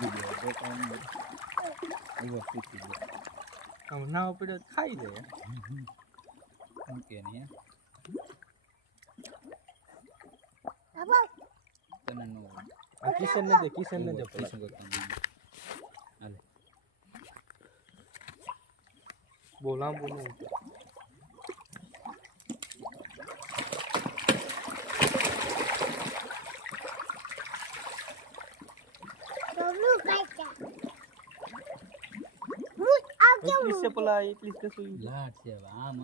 કૂદી ગયો તો કાંઈ ઉભો કૂદી ગયો આમ ના પડ્યો તો ખાઈ જાય મૂકે નહીં તને નો આ કિશન ને દે પૈસા કરતા હાલે બહુ લાંબુ નહીં એટલી છે પેલા એટલી જ કશું લાટ છે આમ